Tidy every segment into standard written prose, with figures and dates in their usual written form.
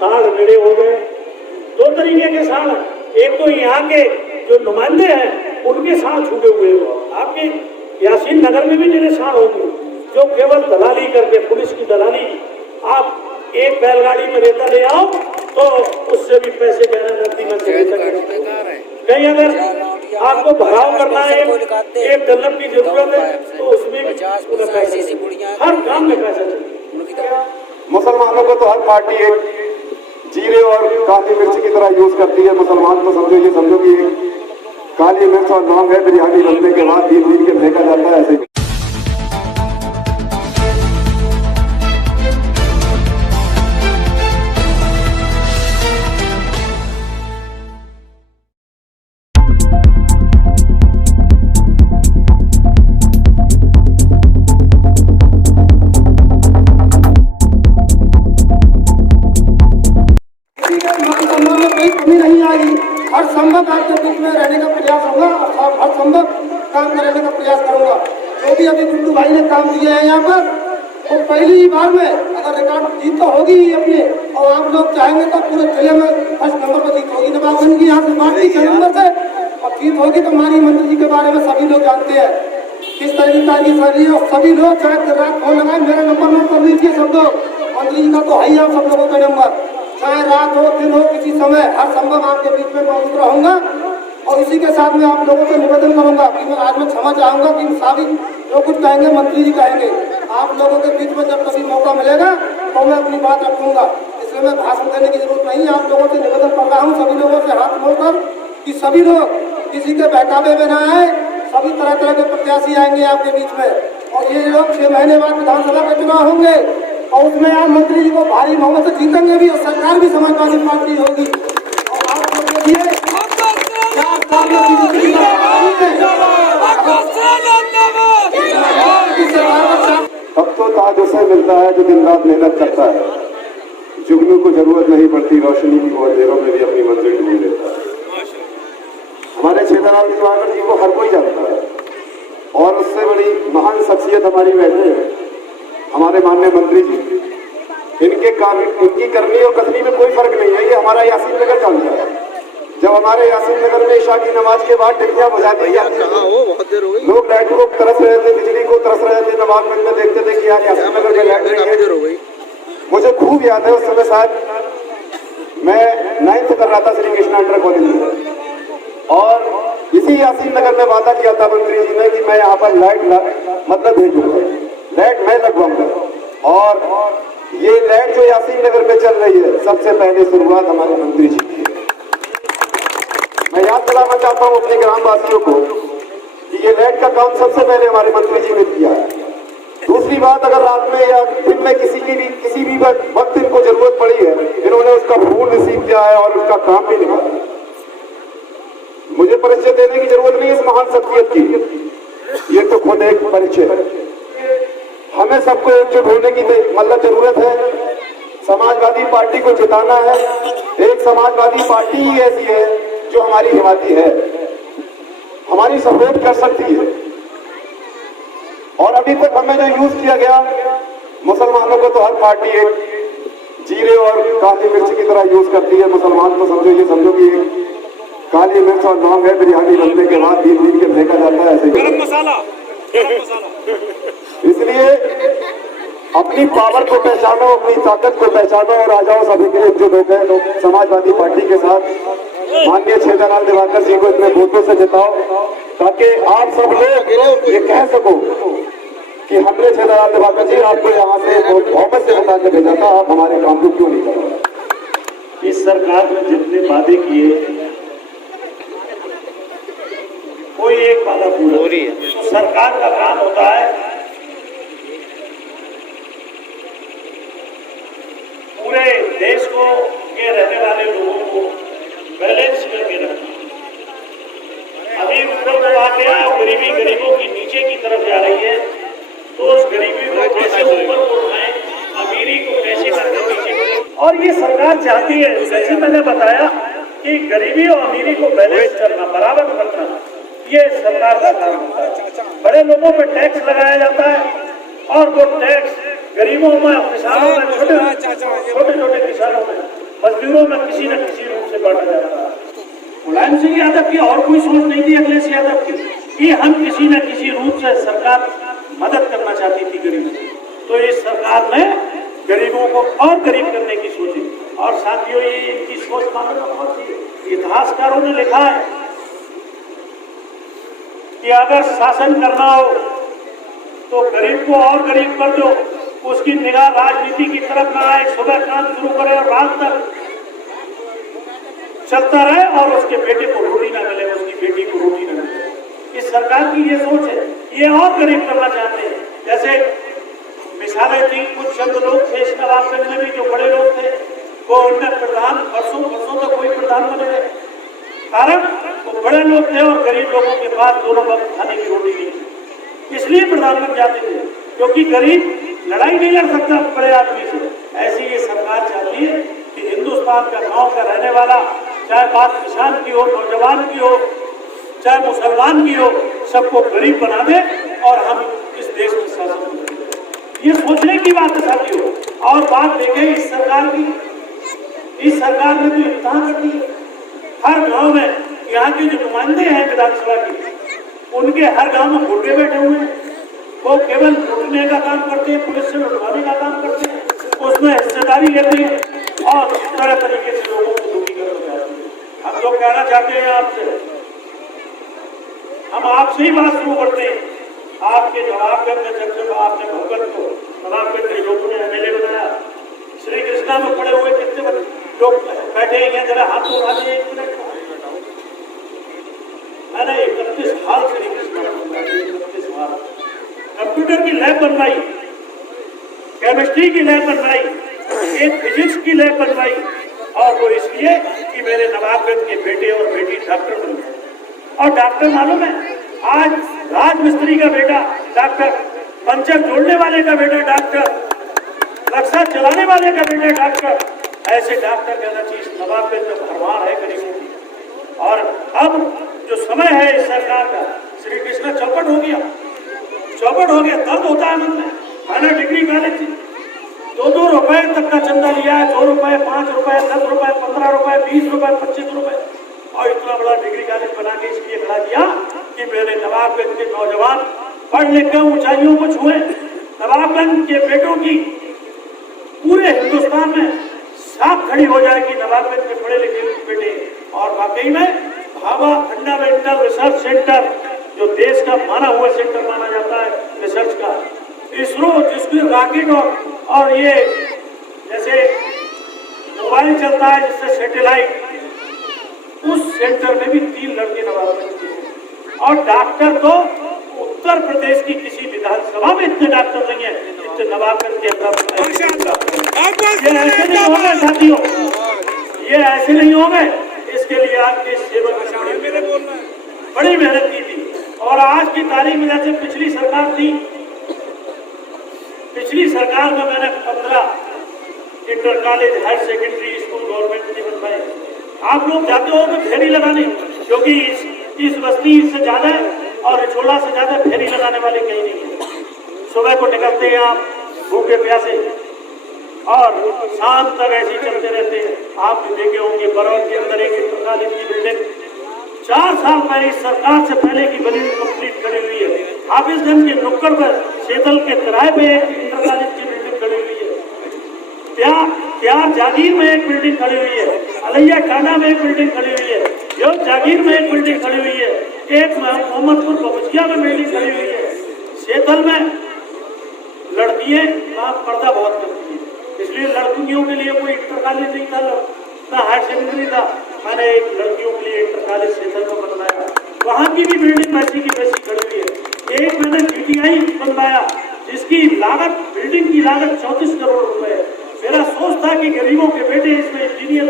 साढ़ नेड़े हो गए। दो तरीके के साढ़, एक तो यहाँ के जो नुमाइंदे हैं उनके साढ़ छूटे हुए हैं। आपके यासीन नगर में भी जिन्हें साढ़ होंगे जो केवल दलाली करके, पुलिस की दलाली, आप एक बैलगाड़ी में रेता ले आओ तो उससे भी पैसे देना नकदी में से कहीं अगर आपको भराव करना है, एक डल्लब की जरूरत है तो उसमें भी पैसे, हर काम में पैसा चाहिए। मुसलमानों को तो हर पार्टी एक जीरे और काली मिर्च की तरह यूज करती है। मुसलमान तो समझो ये समझो कि काली मिर्च और लौंग है, बिरयानी बनने के बाद बीन के फेंका जाता है, ऐसे ही। हर संभव आपके बीच में रहने का प्रयास होगा, हर संभव काम करने का प्रयास करूंगा। जो भी अभी गुड्डू भाई ने काम दिया है यहाँ पर, वो पहली बार में अगर रिकॉर्ड जीत तो होगी ही अपने, और आप लोग चाहेंगे तो पूरे जिले में फर्स्ट नंबर पर जीत होगी। नवाबगंज की यहाँ से पार्टी के नंबर से और जीत होगी तो मानी मंत्री जी के बारे में सभी लोग जानते हैं किस तरीके का ये सर है। और सभी लोग चाहे रात फोन लगाए, मेरा नंबर नोट कर लीजिए सब लोग, मंत्री जी का तो है ही आप सब लोगों का नंबर, चाहे रात हो दिन हो किसी समय हर संभव आपके बीच में मौजूद रहूंगा। और इसी के साथ में आप लोगों से निवेदन करूंगा कि मैं आज मैं क्षमा चाहूंगा कि साबित जो कुछ कहेंगे मंत्री जी कहेंगे, आप लोगों के बीच में जब कभी मौका मिलेगा तो मैं अपनी बात रखूंगा। इसलिए मैं भाषण देने की जरूरत नहीं है, आप लोगों से निवेदन कर रहा हूँ सभी लोगों से हाथ मोड़कर कि सभी लोग किसी के बहकावे में न आए। सभी तरह तरह के प्रत्याशी आएंगे आपके बीच में और ये लोग 6 महीने बाद विधानसभा के चुनाव होंगे और उसमें आप मंत्री जी को भारी बहुमत से जीतेंगे भी और सरकार भी समाजवादी पार्टी होगी। और आप लोग देखिए अब तो ताज उसे मिलता है जो दिन रात मेहनत करता है, जुगनू को जरूरत नहीं पड़ती, रोशनी की अंधेरों में भी अपनी मंजिल ढूंढ लेता है। हमारे छेदराम दिवाकर जी को हर कोई जानता है और उससे बड़ी महान शख्सियत हमारी बैठे है हमारे माननीय मंत्री जी। इनकी करनी और कसनी में कोई फर्क नहीं है। ये हमारा यासीन नगर जानता है। जब हमारे यासीन नगर में ईशा की नमाज के बाद टिकटियां बुझा दी जाती थी, लोग लाइट को तरस रहे थे, बिजली को तरस रहे थे, नवाबगंज में देखते थे कि यार यासीन नगर में लाइट नहीं है। मुझे खूब याद है उस समय शायद मैं 9th कर रहा था श्री कृष्णा इंटर कॉलेज में, और इसी यासीन नगर में वादा किया था मंत्री जी ने कि मैं यहाँ पर लाइट मतलब भेजूंगा, लाइट मैं लगवाऊंगा। और ये लाइट जो यासीन नगर में चल रही है सबसे पहले शुरुआत हमारे मंत्री जी की है। मैं याद दिलाना चाहता हूँ अपने ग्रामवासियों को कि ये लाइट का काम सबसे पहले हमारे मंत्री जी ने किया है। दूसरी बात, अगर रात में या दिन में किसी भी वक्त इनको जरूरत पड़ी है, इन्होंने उसका फूल रिसीव किया है और उसका काम भी निभाया। मुझे परिचय देने की जरूरत नहीं इस महान शख्सियत की, ये तो खुद एक परिचय है। हमें सबको एकजुट होने की मतलब जरूरत है। समाजवादी पार्टी को जिताना है। एक समाजवादी पार्टी ही ऐसी है जो हमारी हिमायती है, हमारी सपोर्ट कर सकती है। और अभी तक हमें जो यूज किया गया, मुसलमानों को तो हर पार्टी एक जीरे और काली मिर्च की तरह यूज करती है। मुसलमान तो समझो ये समझो कि काली मिर्च और लौंग है, बिरयानी बनने के बाद बीन के फेंका जाता है, ऐसे गरम मसाला। इसलिए अपनी पावर को पहचानो, अपनी ताकत को पहचानो और आ जाओ सभी के एकजुट हो गए लोग समाजवादी पार्टी के साथ। माननीय छेदराम दिवाकर जी को इतने वोटों से जिताओ ताकि आप सब लोग ये कह सको कि हमने छेदराम दिवाकर जी आपको यहाँ से बहुमत से बता के भेजा था, आप हमारे काम को क्यों नहीं कर रहे। इस सरकार ने जितने वादे किए कोई एक वादा पूरा हो रही है। तो सरकार का काम होता है पूरे देश को के रहने वाले लोगों को बैलेंस करके रखना। अभी ऊपर बात है गरीबी गरीबों की नीचे की तरफ जा रही है, तो उस गरीबी को कैसे ऊपर उठाएं, अमीरी को कैसे नीचे। और ये सरकार चाहती है, जैसे मैंने बताया कि गरीबी और अमीरी को बैलेंस करना, बराबर करना, ये सरकार का काम होता है। बड़े लोगों पर टैक्स लगाया जाता है और वो टैक्स गरीबों में, किसानों में, छोटे छोटे किसानों में मजदूरों में किसी न किसी रूप से बांटा जाता है। मुलायम सिंह यादव की और कोई सोच नहीं थी अखिलेश यादव की कि हम किसी न किसी रूप से सरकार मदद करना चाहती थी गरीबों की। तो इस सरकार ने गरीबों को और गरीब करने की सोची। और साथियों, ये इनकी सोच मानना बहुत ही, इतिहासकारों ने लिखा है कि अगर शासन करना हो तो गरीब को और गरीब कर दो, उसकी निगाह राजनीति की तरफ ना आए, सुबह काम शुरू करे और रात तक चलता रहे और उसके बेटे को रोटी ना मिले, उसकी बेटी को रोटी ना मिले। इस सरकार की ये सोच है, ये और गरीब करना चाहते हैं। जैसे मिसालें थी, कुछ चंद लोग थे इस नवाबगंज में भी जो बड़े लोग थे, वो उनमें प्रधान वर्षों तक कोई प्रधान बने रहे, कारण वो बड़े लोग थे और गरीब लोगों के पास दोनों वक्त खाने की रोटी नहीं थी, इसलिए प्रधान बन जाते थे, क्योंकि गरीब लड़ाई नहीं लड़ सकता बड़े आदमी से। ऐसी ये सरकार चाहती है कि हिंदुस्तान का गांव का रहने वाला, चाहे बात किसान की हो, नौजवान की हो, चाहे मुसलमान की हो, सबको गरीब बना दे और हम इस देश में शासन करें। ये सोचने की बात है साथियों। और बात देखें इस सरकार की, इस सरकार ने तो इतना कर दी, हर गांव में यहाँ के जो नुमाइंदे हैं विधानसभा के, उनके हर गांव में घोटे बैठे हुए हैं। वो केवल लूटने का काम करते हैं, पुलिस से लुटवाने का काम करते हैं, उसमें हिस्सेदारी लेते हैं और तरह तरीके से लोगों को दुखी करते हैं। हम लोग कहना चाहते हैं आपसे, हम आपसे ही बात शुरू करते हैं। आपके नवाबगंज में जब आपने भगत को नवाबगंज के लोगों ने एमएलए बनाया, श्री कृष्णा में पड़े हुए कितने लोग बैठे हैं, जरा हाथ उठा दिए एक मिनट। मैंने 31 हाल श्री कृष्णा में 31 हाल कंप्यूटर की लैब बनवाई, केमिस्ट्री की लैब बनवाई, एक फिजिक्स की लैब बनवाई, और वो इसलिए कि मेरे नवाबगंज के बेटे और बेटी डॉक्टर बन गए। और डॉक्टर मालूम है, आज राज मिस्त्री का बेटा डॉक्टर, पंचर जोड़ने वाले का बेटा डॉक्टर, रक्षा चलाने वाले का बेटा डॉक्टर, ऐसे डॉक्टर कहना चाहिए नवाबगंज में भरमार है गरीबों की। और अब जो समय है इस सरकार का, श्री कृष्ण चौपट हो गया, दर्द होता है मन में। मैंने डिग्री कॉलेज 2-2 रुपए तक का चंदा लिया है, 2 रुपए, 5 रुपए, 10 रुपए, 15 रुपए, 20 रुपए, 25 रुपए, और इतना बड़ा डिग्री कॉलेज बना के इसलिए खड़ा दिया कि मेरे नवाबगंज के नौजवान पढ़ लिख कर ऊंचाइयों को छुए। नवाबगंज के बेटों की पूरे हिंदुस्तान में साख खड़ी हो जाए कि नवाबगंज के पढ़े लिखे बेटे। और वाकई में भाभा फंडामेंटल रिसर्च सेंटर, जो देश का माना हुआ सेंटर माना जाता है रिसर्च का, इसरो जिसकी रॉकेट और ये जैसे मोबाइल चलता है जिससे सैटेलाइट, उस सेंटर में भी 3 लड़के नवाबगंज के। और डॉक्टर तो उत्तर प्रदेश की किसी विधानसभा में इतने डॉक्टर नहीं है जितने नवाबगंज के अंदर। ये ऐसे नहीं होंगे साथियों, ये ऐसे नहीं होंगे। इसके लिए आपके सेवक बड़ी मेहनत की थी। और आज की तारीख में जैसे पिछली सरकार थी, पिछली सरकार में मैंने 15 inter college higher secondary school government ने बनवाए। आप लोग जाते हो तो फेरी लगाने, क्योंकि इस बस्ती से ज्यादा और रिछोला से ज्यादा फेरी लगाने वाले कहीं नहीं है। सुबह को निकलते हैं आप भूखे प्यासे और शाम तक ऐसे ही चलते रहते हैं। आप भी देखे होंगे बरौर के अंदर एक इंटर कॉलेज की बिल्डिंग 4 साल पहले इस सरकार से पहले की बनी कंप्लीट खड़ी हुई है। हाफिजगंज के नुक्कड़ पर सेतल के किराए पे एक इंटर कॉलेज की बिल्डिंग खड़ी हुई है। प्यार जागीर में एक बिल्डिंग खड़ी हुई है, अलैया टांडा में एक बिल्डिंग खड़ी हुई है, यो जागीर में एक बिल्डिंग खड़ी हुई है, एक मोहम्मदपुर बबुचिया में बिल्डिंग खड़ी हुई है। सेतल में लड़कियां पर्दा बहुत करती है, इसलिए लड़कियों के लिए कोई इंटर कॉलेज नहीं था, ना हायर सेकेंडरी था। मैंने एक लड़कियों के लिए इंटर कॉलेज सेतल में बनवाया, वहाँ की भी बिल्डिंग वैसी की वैसी खड़ी हुई है। एक मैंने GTI बनवाया जिसकी लागत, बिल्डिंग की लागत 34 करोड़ रुपए है। मेरा सोच था कि गरीबों के बेटे इसमें इंजीनियर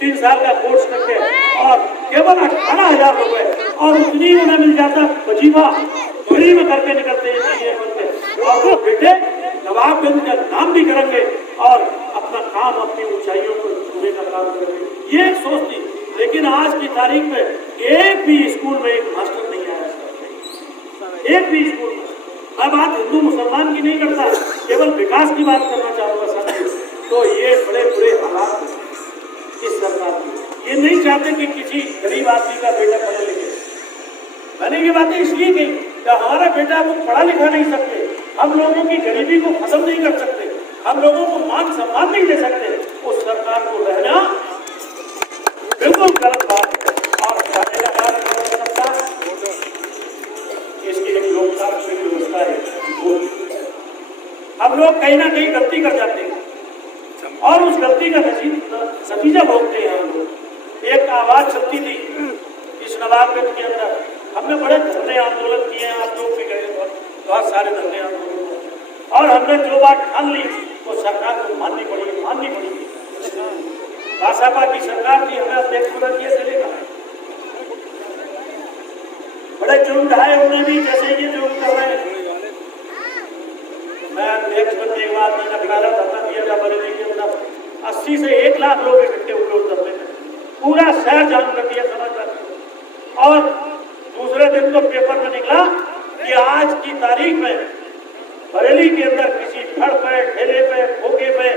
3 साल का कोर्स करके और केवल 18,000 रुपए, और उतनी उन्हें मिल जाता वजीफा, फ्री में करके निकलते इंजीनियर बनते, और वो बेटे नवाबगंज का नाम भी करेंगे और अपना काम अपनी ऊंचाइयों पर छूने का काम करेंगे। ये एक सोच थी। लेकिन आज की तारीख में एक भी स्कूल में एक मास्टर नहीं आया सर, एक भी स्कूल में। मैं बात हिंदू मुसलमान की नहीं करता, केवल विकास की बात करना चाहूंगा सर। तो ये बड़े बुरे हालात चाहते कि किसी गरीब आदमी का बेटा पढ़े लिखे। मैंने ये बातें इसलिए कही कि हमारा बेटा को पढ़ा लिखा नहीं सकते, हम लोगों की गरीबी को खत्म नहीं कर सकते, हम लोगों को मान सम्मान नहीं दे सकते, उस सरकार को रहना बिल्कुल गलत बात है। और इसकी एक लोकतांत्रिक व्यवस्था है, हम लोग कहीं ना कहीं गलती कर जाते हैं और उस गलती का नतीजा भोगते हैं। हम लोग एक आवाज चलती थी इस नवाबगंज के अंदर, हमने बड़े धरने आंदोलन किए हैं, आप लोग भी गए बहुत सारे धरने आंदोलन, और हमने जो बात ठान ली वो सरकार को माननी पड़ी। भाजपा की सरकार थी, हमें अध्यक्ष बना दिया चलेगा। बड़े जुर्म ढाए उन्होंने भी, जैसे ये जुर्म कर रहे हैं। मैं अध्यक्ष बनने के बाद मैंने अपना धरना दिया था बरेली के अंदर, 80 से 1 लाख लोग इकट्ठे हुए उस धरने में, पूरा शहर जाम कर दिया समाचार। और दूसरे दिन तो पेपर में निकला कि आज की तारीख में बरेली के अंदर किसी फड़ पे, ठेले पे, भोगे पे,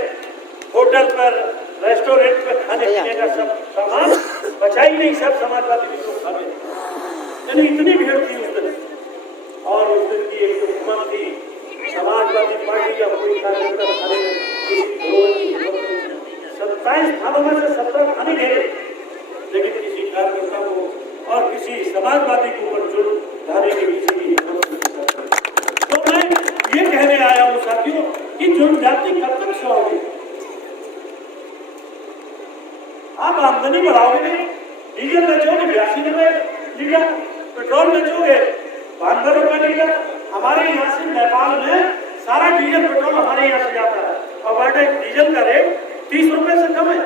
होटल पर, रेस्टोरेंट पे खाने पीने का सब सामान बचा ही नहीं, सब समाजवादी लोग खा गए। यानी इतनी भीड़ थी उस दिन। और उस दिन की एक हुकूमत थी समाजवादी पार्टी का, कोई कार्यकर्ता खाने 27 थानों में से 17 खाने गए, लेकिन किसी कार्यकर्ता को और किसी समाजवादी के ऊपर जुर्म ढाने की किसी की तो मैं ये कहने आया हूँ साथियों कि जुर्म जाति कब तक सहोगे? आप आमदनी बढ़ाओगे नहीं, डीजल बेचोगे 82 रुपए लीटर, पेट्रोल बेचोगे 52 रुपए लीटर। हमारे यहाँ से नेपाल में सारा डीजल पेट्रोल हमारे यहाँ से जाता है और हमारे डीजल का रेट 30 रुपए से कम है।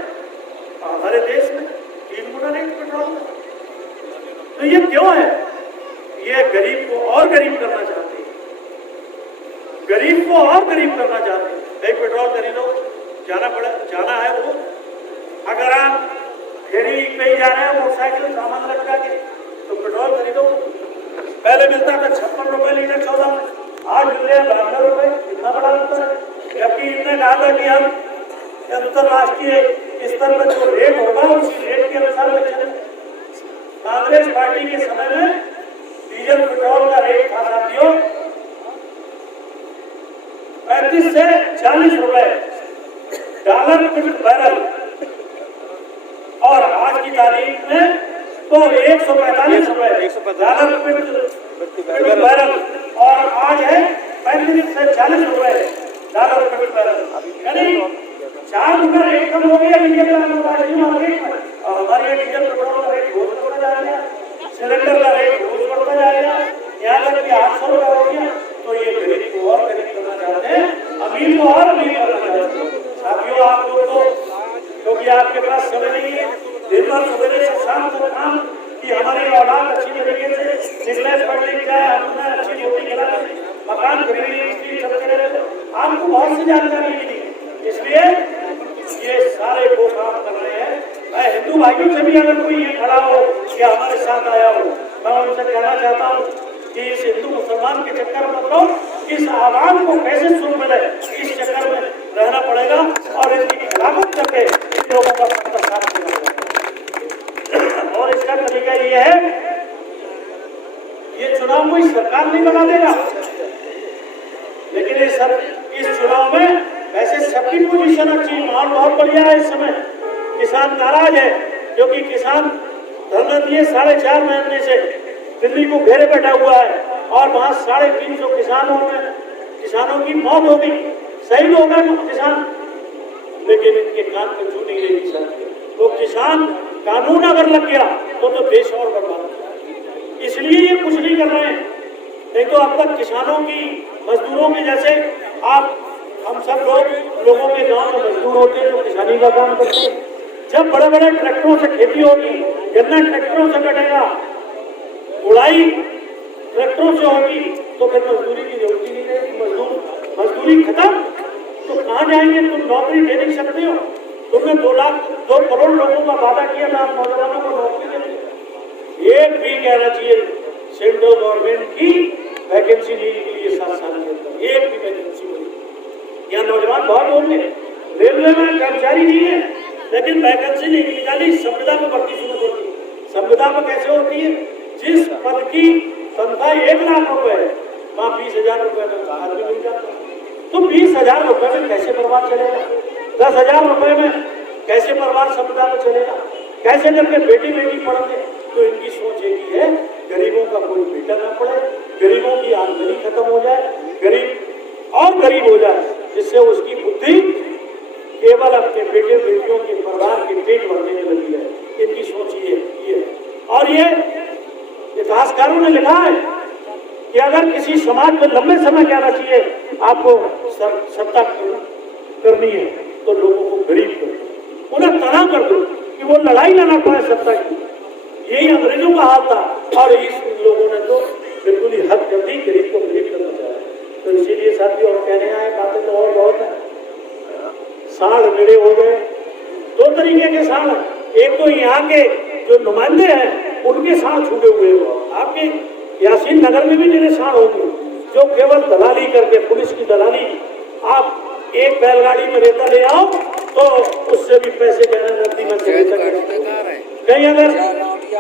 हमारे देश में 3 गुना रेट पेट्रोल का। तो ये क्यों है? ये गरीब को और गरीब करना चाहते हैं, गरीब को और गरीब करना चाहते हैं। भाई पेट्रोल खरीदो, जाना है वो, अगर आप फेरी पे जा रहे हैं मोटरसाइकिल सामान रखा के तो पेट्रोल खरीदो। पहले मिलता था 56 रुपए लीटर 14 में, आज मिल रहे हैं 52 रुपए। कितना बड़ा अंतर है। जबकि इन्होंने कहा था कि हम अंतरराष्ट्रीय स्तर पर जो रेट होगा उसी रेट के अनुसार बेचेंगे। कांग्रेस पार्टी के समय में डीजल पेट्रोल का रेट था साथियों 35 से 40 रुपए डॉलर प्रति बैरल, और आज की तारीख में तो 145 रुपए डॉलर प्रति बैरल, और आज है 35 से 40 रुपए डॉलर प्रति बैरल। यानी 4 रुपए रेट कम हो गया डीजल का अंतर्राष्ट्रीय मार्केट में, और हमारे डीजल पेट्रोल का रेट रोज बढ़ता जा रहा है, सिलेंडर का रेट रोज बढ़ता जा रहा है, यहाँ तक कि 800 रुपए हो गया। तो ये गरीब को और गरीब करना चाहते हैं, अमीर को और अमीर करना चाहते हैं। साथियों आप लोग को क्योंकि आपके पास समय नहीं है, दिन भर सवेरे से शाम तक काम कि हमारी औलाद अच्छी तरीके से बिजनेस पढ़ लिख जाए, हमने अच्छी नौकरी करा, मकान खरीदने चलते रहते, आपको बहुत सी जानकारी मिली, इसलिए ये सारे वो काम कर रहे हैं। मैं हिंदू भाइयों से भी अगर कोई ये खड़ा हो या हमारे साथ आया हो, मैं उनसे कहना चाहता हूँ कि इस हिंदू मुसलमान के चक्कर में तो इस आवाम को कैसे सुन मिले, इस चक्कर में रहना पड़ेगा और इसकी खिलाफत करके इन लोगों का पत्ता साफ करना। और इसका तरीका ये है, ये चुनाव कोई सरकार नहीं बना देगा, लेकिन इस चुनाव में वैसे सबकी पोजीशन अच्छी, माहौल बहुत बढ़िया है। इस समय किसान नाराज है क्योंकि किसान धरना दिए 4.5 महीने से दिल्ली को घेरे बैठा हुआ है और वहां 350 किसानों की मौत हो गई, शहीद हो गए किसान, लेकिन इनके कान पे छू नहीं रही किसान। तो किसान कानून अगर लग गया तो देश और बर्बाद हो, इसलिए ये कुछ नहीं कर रहे हैं। नहीं तो अब तक किसानों की, मजदूरों की, जैसे हम सब लोगों के गांव में मजदूर होते हैं जो किसानी का काम करते हैं, जब बड़े बड़े ट्रैक्टरों से खेती होगी, गन्ना ट्रैक्टरों से कटेगा, उड़ाई ट्रैक्टरों से होगी, तो फिर मजदूरी की जरूरत ही नहीं रहेगी। मजदूरी खत्म तो कहाँ जाएंगे? तुम नौकरी दे नहीं सकते हो। तुमने 2 करोड़ लोगों का वादा किया था, आप नौजवानों को नौकरी देंगे। एक भी कहना चाहिए सेंट्रल गवर्नमेंट की वैकेंसी नहीं निकली है 7 साल के अंदर, एक भी वैकेंसी नहीं। यहाँ नौजवान बहुत होंगे, रेलवे में कर्मचारी नहीं है, लेकिन वैकेंसी नहीं निकाली, संविदा में भर्ती शुरू होती है। संविदा में कैसे होती है? जिस पद की तनख्वाह 1 लाख रुपए है, वहाँ 20,000 रुपए का आदमी मिल जाता है। तो 20,000 रुपए में कैसे परिवार चलेगा? 10,000 रुपए में कैसे परिवार संविदा में चलेगा? कैसे करके बेटी बेटी पढ़ेंगे? तो इनकी सोच एक ही है, गरीबों का कोई बेटा न पड़े, गरीबों की आमदनी खत्म हो जाए, गरीब और गरीब हो जाए, जिससे उसकी बुद्धि केवल अपने बेटे बेटियों के परिवार के पेट भरने में लगी है। इनकी सोच ये और ये इतिहासकारों ने लिखा है कि अगर किसी समाज में लंबे समय क्या आना चाहिए, आपको सत्ता करनी है तो लोगों को गरीब कर दो, उन्हें तनाव कर दो कि वो लड़ाई लड़ना पाए सत्ता की। यही अंग्रेजों का हाल था और इस लोगों ने तो बिल्कुल ही हद कर दी, गरीब को गरीब करना चाहा। तो इसीलिए साथियों और कहने आए बातें तो और बहुत है। साढ़ बेड़े हो गए, 2 तरीके के साढ़, एक तो यहाँ के जो नुमाइंदे हैं उनके साढ़ छूटे हुए हैं। आपके यासीन नगर में भी जिन्हें साढ़ होंगे जो केवल दलाली करके, पुलिस की दलाली, आप एक बैलगाड़ी में रेता ले आओ तो उससे भी पैसे देना नकदी में चले जाएंगे। कहीं अगर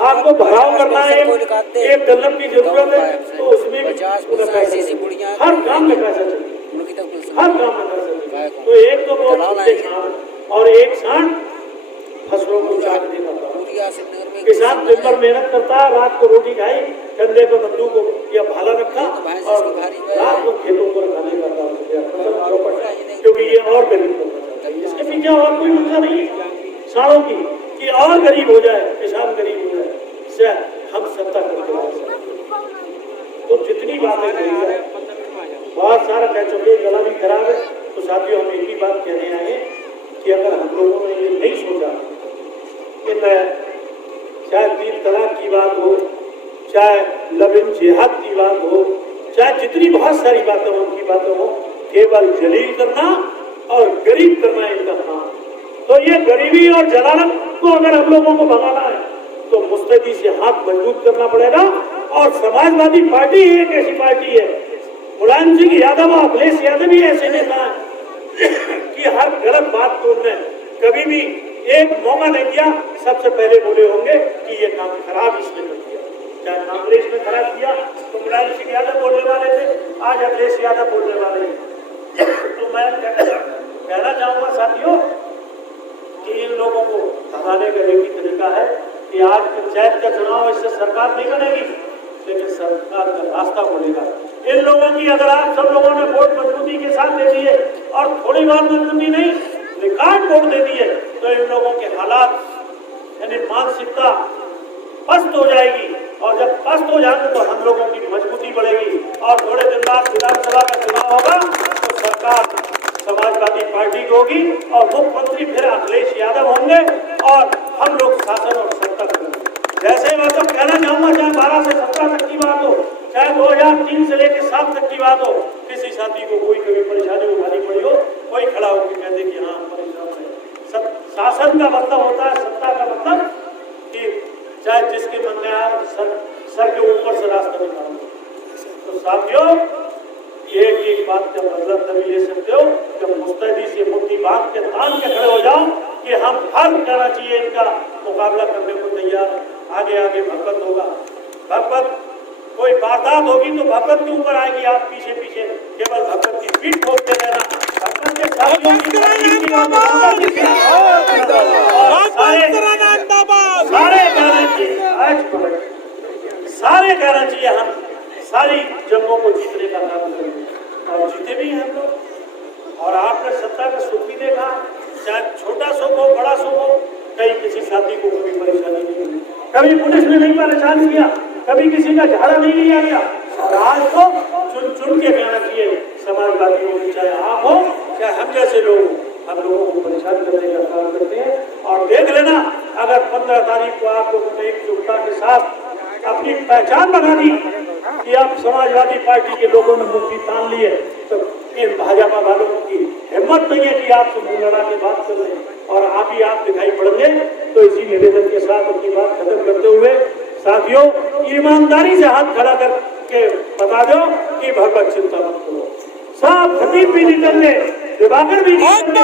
आपको भराव करना है, एक डल्लब की जरूरत है तो उसमें भी पैसे, हर काम में पैसा चाहिए, हर काम में पैसा चाहिए। तो एक तो वो साढ़ और एक साढ़ फसलों को चाक देना था। किसान दिन भर मेहनत करता है, रात को रोटी खाई, कंधे पर बंदूक या भाला रखा और रात को खेतों पर खाने का काम किया, क्योंकि ये और गरीब होना चाहता है। इसके पीछे और कोई मंशा नहीं है साढ़ों की कि और गरीब हो जाए, किसान गरीब हो जाए, इससे हम सत्ता करके तो जितनी बातें कही जाए बहुत सारा कह चुके, गला भी खराब है। तो साथियों हम एक ही बात कहने आए कि अगर हम लोगों ने ये नहीं सोचा कि चाहे 3 तलाक की बात हो, चाहे लव इन जिहाद की बात हो, चाहे जितनी बहुत सारी बातें हो, उनकी बातें हो, केवल जलील करना और गरीब करना इनका काम। तो ये गरीबी और जलालत को अगर हम लोगों को भगाना है तो मुस्तैदी से हाथ मजबूत करना पड़ेगा। और समाजवादी पार्टी ही एक ऐसी पार्टी है, मुलायम सिंह यादव और अखिलेश यादव भी ऐसे नेता हैं कि हर गलत बात को उन्होंने कभी भी एक मौका नहीं दिया, सबसे पहले बोले होंगे कि ये काम खराब इसने कर दिया। चाहे कांग्रेस ने खराब किया तो मुलायम सिंह यादव बोलने वाले थे, आज अखिलेश यादव बोलने वाले हैं। तो मैं कहना चाहूंगा साथियों कि इन लोगों को भगाने का एक ही तरीका है कि आज पंचायत का चुनाव, इससे सरकार नहीं बनेगी लेकिन सरकार का रास्ता बनेगा। इन लोगों की अगर आप सब लोगों ने वोट मजबूती के साथ दे दिए और थोड़ी बार मजबूती नहीं, रिकॉर्ड वोट दे दिए, तो इन लोगों के हालात यानी मानसिकता पस्त हो जाएगी। और जब पस्त हो जाएंगे तो हम लोगों की मजबूती बढ़ेगी और थोड़े दिन बाद विधानसभा का चुनाव होगा तो सरकार समाजवादी पार्टी की होगी और मुख्यमंत्री फिर अखिलेश यादव होंगे और हम लोग शासन और सत्ता करेंगे। जैसे मैं तो कहना चाहूंगा, चाहे 12 से 17 तक की बात हो, चाहे 2003 से लेकर 7 तक की बात हो, किसी साथी को कोई कभी परेशानी उठानी पड़ी हो, कोई खड़ा होकर कहते कि हाँ परेशान है। शासन का मतलब होता है, सत्ता का मतलब कि चाहे जिसके मन में आए सर के ऊपर से रास्ता निकालो। तो साथियों एक बात का मतलब तभी ले सकते हो जब मुस्तैदी से मुट्ठी बांध के तान के खड़े हो जाओ कि हम हर करना चाहिए, इनका मुकाबला करने को तैयार। आगे आगे भगवत होगा, भगवत कोई वारदात होगी तो भगवत के ऊपर आएगी, आप पीछे पीछे केवल भगवत की पीठ ठोकते रहना। भगवत के सारे कहना चाहिए हम सारी जंगों को जीतने का काम करेंगे और जीते भी हैं हम लोग। और आपने सत्ता का सुख भी देखा, चाहे छोटा सुख हो बड़ा सुख हो, कहीं किसी साथी को कभी परेशानी नहीं हुई, कभी पुलिस ने नहीं परेशान किया, कभी किसी का झाड़ा नहीं लिया गया। और आज तो चुन चुन के कहना चाहिए समाजवादी हो, चाहे आप हो चाहे हम जैसे लोग, हम लोगों को परेशान करने का काम करते हैं। और देख लेना अगर 15 तारीख को आप लोगों ने एकजुटता के साथ अपनी पहचान बना दी कि आप समाजवादी पार्टी के लोगों ने मुट्ठी तान ली है, तो इन भाजपा वालों की हिम्मत नहीं है कि आपसे मुंह लड़ा के बात कर रहे हैं और आप ही आप दिखाई पड़ेंगे। तो इसी निवेदन के साथ अपनी बात खत्म करते हुए साथियों ईमानदारी से हाथ खड़ा करके बता दो कि भगवत चिंता मत करो। साहब खतीब भी निकलने, दिवाकर भी निकलने,